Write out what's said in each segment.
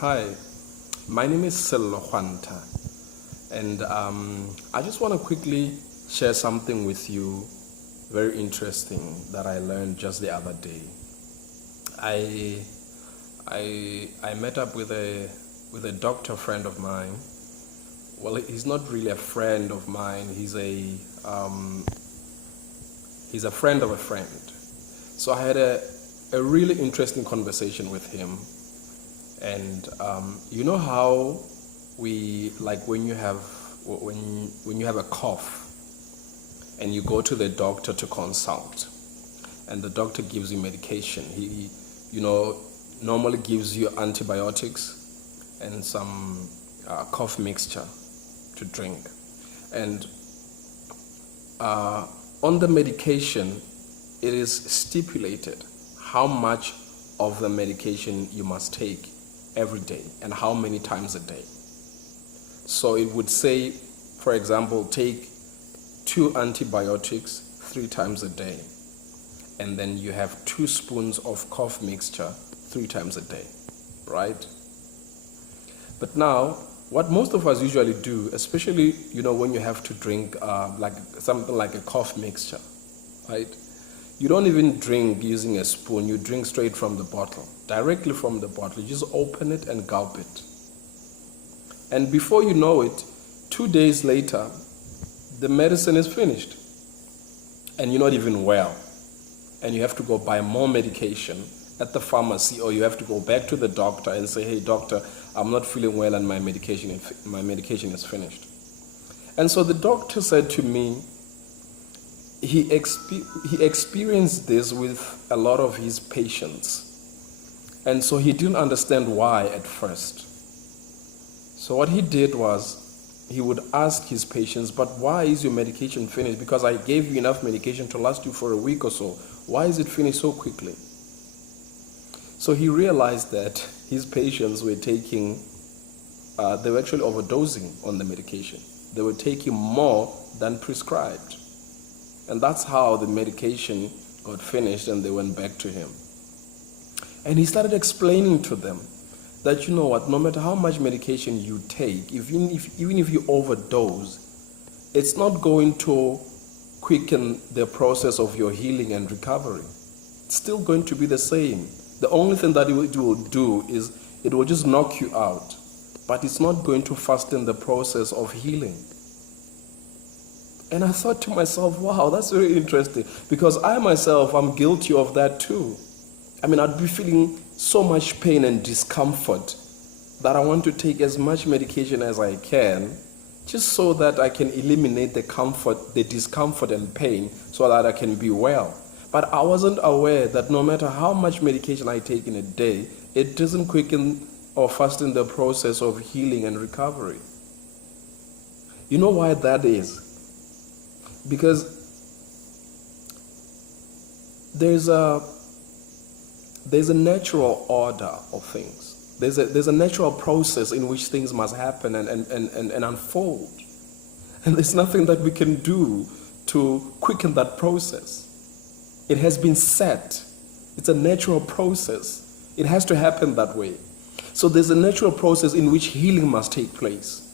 Hi, my name is Sello Juanta, and I just want to quickly share something with you very interesting that I learned just the other day. I I met up with a doctor friend of mine. Well, he's not really a friend of mine. He's a friend of a friend. So I had a really interesting conversation with him. And you know how we, like, when you have a cough and you go to the doctor to consult, and the doctor gives you medication. He normally gives you antibiotics and some cough mixture to drink. And on the medication, it is stipulated how much of the medication you must take every day and how many times a day. So it would say, for example, take 2 antibiotics 3 times a day, and then you have 2 spoons of cough mixture 3 times a day, right? But now, what most of us usually do, especially when you have to drink like something like a cough mixture, right? You don't even drink using a spoon. You drink straight from the bottle, directly from the bottle. You just open it and gulp it. And before you know it, 2 days later, the medicine is finished. And you're not even well. And you have to go buy more medication at the pharmacy, or you have to go back to the doctor and say, hey, doctor, I'm not feeling well and my medication is finished. And so the doctor said to me, he experienced this with a lot of his patients. And so he didn't understand why at first. So what he did was, he would ask his patients, but why is your medication finished? Because I gave you enough medication to last you for a week or so. Why is it finished so quickly? So he realized that his patients were taking, they were actually overdosing on the medication. They were taking more than prescribed. And that's how the medication got finished and they went back to him. And he started explaining to them that, you know what, no matter how much medication you take, even if you overdose, it's not going to quicken the process of your healing and recovery. It's still going to be the same. The only thing that it will do is it will just knock you out, but it's not going to fasten the process of healing. And I thought to myself, wow, that's very interesting, because I myself, I'm guilty of that too. I mean, I'd be feeling so much pain and discomfort that I want to take as much medication as I can, just so that I can eliminate the discomfort and pain, so that I can be well. But I wasn't aware that no matter how much medication I take in a day, it doesn't quicken or fasten the process of healing and recovery. You know why that is? Because there's a natural order of things. There's a natural process in which things must happen and unfold. And there's nothing that we can do to quicken that process. It has been set. It's a natural process. It has to happen that way. So there's a natural process in which healing must take place.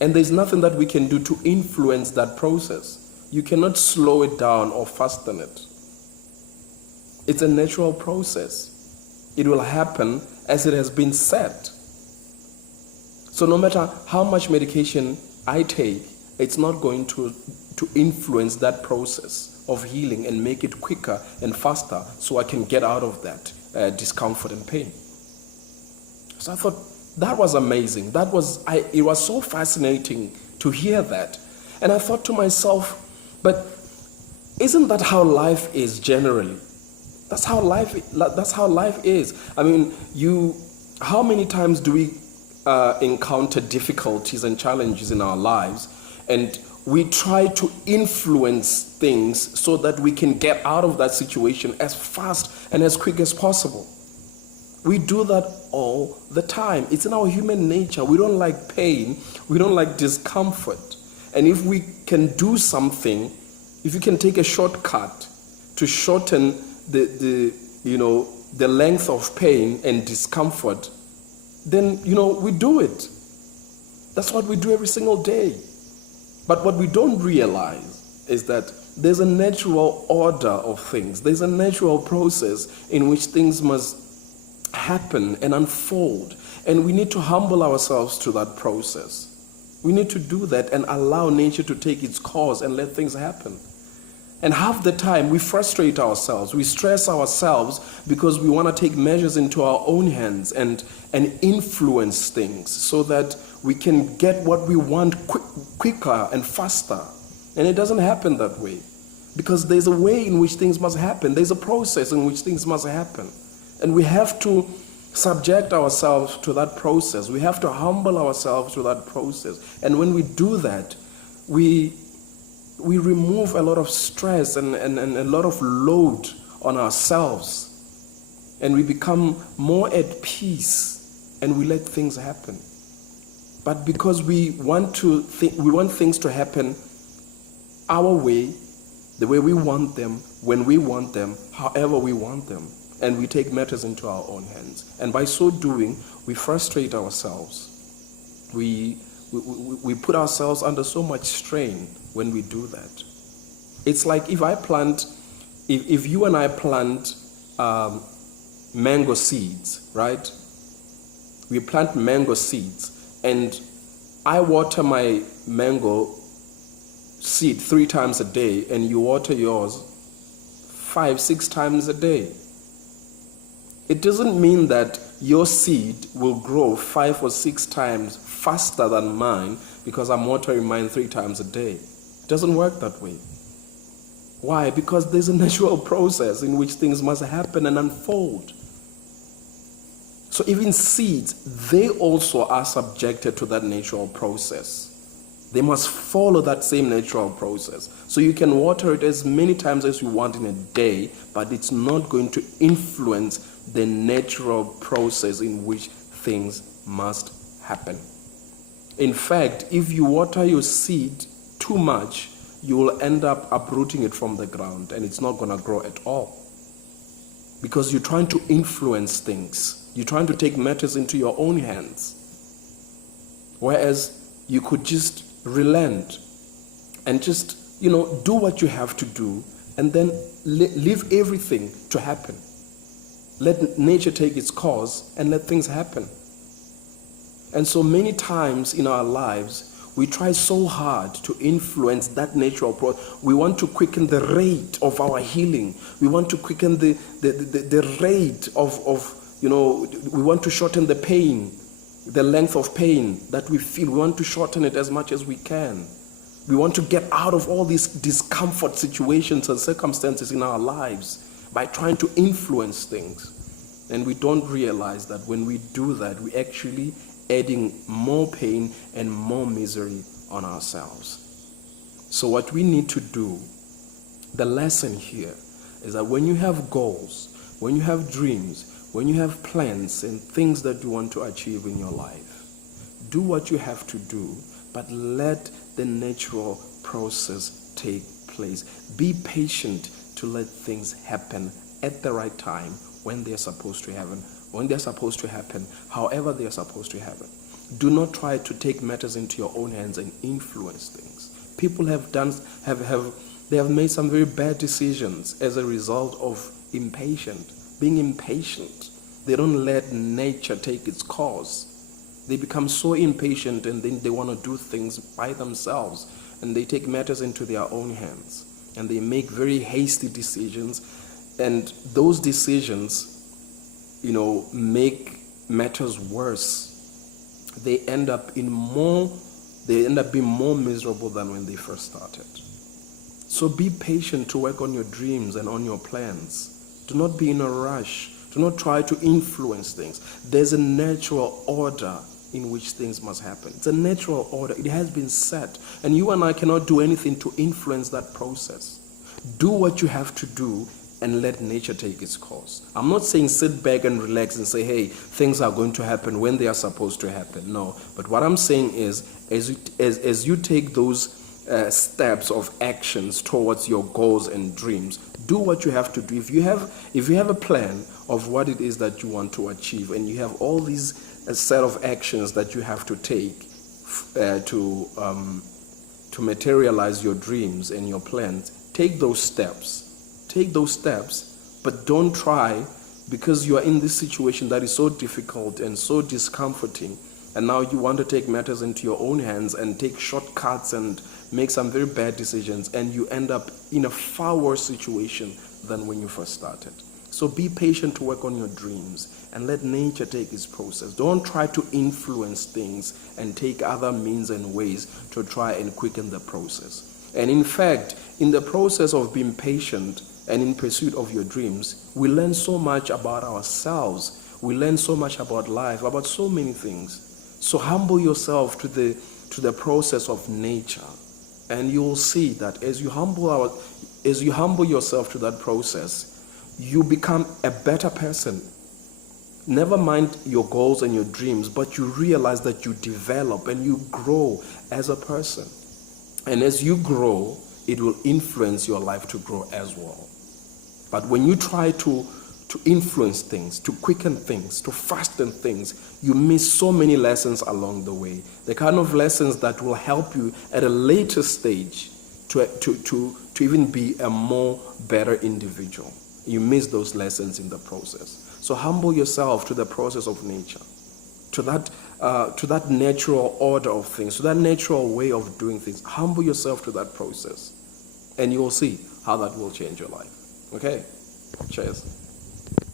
And there's nothing that we can do to influence that process. You cannot slow it down or fasten it. It's a natural process. It will happen as it has been set. So no matter how much medication I take, it's not going to influence that process of healing and make it quicker and faster so I can get out of that discomfort and pain. So I thought, that was amazing. It was so fascinating to hear that. And I thought to myself, but isn't that how life is generally? That's how life is. I mean, how many times do we encounter difficulties and challenges in our lives, and we try to influence things so that we can get out of that situation as fast and as quick as possible? We do that all the time. It's in our human nature. We don't like pain. We don't like discomfort. And if we can do if you can take a shortcut to shorten the the length of pain and discomfort, then, we do it. That's what we do every single day. But what we don't realize is that there's a natural order of things. There's a natural process in which things must happen and unfold. And we need to humble ourselves to that process. We need to do that and allow nature to take its course and let things happen. And half the time we frustrate ourselves, we stress ourselves because we want to take measures into our own hands and influence things so that we can get what we want quicker and faster. And it doesn't happen that way, because there's a way in which things must happen. There's a process in which things must happen. And we have to subject ourselves to that process. We have to humble ourselves to that process. And when we do that, we remove a lot of stress and a lot of load on ourselves. And we become more at peace and we let things happen. But because we want things to happen our way, the way we want them, when we want them, however we want them, and we take matters into our own hands. And by so doing, we frustrate ourselves. We put ourselves under so much strain when we do that. It's like if you and I plant mango seeds, right? We plant mango seeds, and I water my mango seed 3 times a day, and you water yours 5-6 times a day. It doesn't mean that your seed will grow 5 or 6 times faster than mine because I'm watering mine 3 times a day. It doesn't work that way. Why? Because there's a natural process in which things must happen and unfold. So even seeds, they also are subjected to that natural process. They must follow that same natural process. So you can water it as many times as you want in a day, but it's not going to influence the natural process in which things must happen. In fact, if you water your seed too much, you will end up uprooting it from the ground and it's not going to grow at all. Because you're trying to influence things. You're trying to take matters into your own hands. Whereas you could just relent and just, do what you have to do and then leave everything to happen. Let nature take its course and let things happen. And so many times in our lives, we try so hard to influence that natural process. We want to quicken the rate of our healing. We want to quicken the rate of we want to shorten the pain, the length of pain that we feel. We want to shorten it as much as we can. We want to get out of all these discomfort situations and circumstances in our lives by trying to influence things. And we don't realize that when we do that, we're actually adding more pain and more misery on ourselves. So what we need to do, the lesson here, is that when you have goals, when you have dreams, when you have plans and things that you want to achieve in your life, do what you have to do, but let the natural process take place. Be patient to let things happen at the right time when they're supposed to happen. However they're supposed to happen. Do not try to take matters into your own hands and influence things. People have made some very bad decisions as a result of being impatient. They don't let nature take its course. They become so impatient and then they want to do things by themselves and they take matters into their own hands and they make very hasty decisions, and those decisions make matters worse. They end up being more miserable than when they first started. So be patient to work on your dreams and on your plans. Do not be in a rush. Do not try to influence things. There's a natural order in which things must happen. It's a natural order. It has been set. And you and I cannot do anything to influence that process. Do what you have to do and let nature take its course. I'm not saying sit back and relax and say, hey, things are going to happen when they are supposed to happen. No. But what I'm saying is, as you take those steps of actions towards your goals and dreams, do what you have to do. If you have a plan of what it is that you want to achieve, and you have all these set of actions that you have to take to materialize your dreams and your plans, take those steps. Take those steps, but don't try, because you are in this situation that is so difficult and so discomforting, and now you want to take matters into your own hands and take shortcuts and make some very bad decisions, and you end up in a far worse situation than when you first started. So be patient to work on your dreams and let nature take its process. Don't try to influence things and take other means and ways to try and quicken the process. And in fact, in the process of being patient and in pursuit of your dreams, we learn so much about ourselves. We learn so much about life, about so many things. So humble yourself to the process of nature, and you will see that as you humble yourself to that process, you become a better person. Never mind your goals and your dreams, but you realize that you develop and you grow as a person. And as you grow, it will influence your life to grow as well. But when you try to influence things, to quicken things, to fasten things, you miss so many lessons along the way. The kind of lessons that will help you at a later stage to even be a more better individual. You miss those lessons in the process. So humble yourself to the process of nature, to that natural order of things, to that natural way of doing things. Humble yourself to that process, and you will see how that will change your life. Okay? Cheers.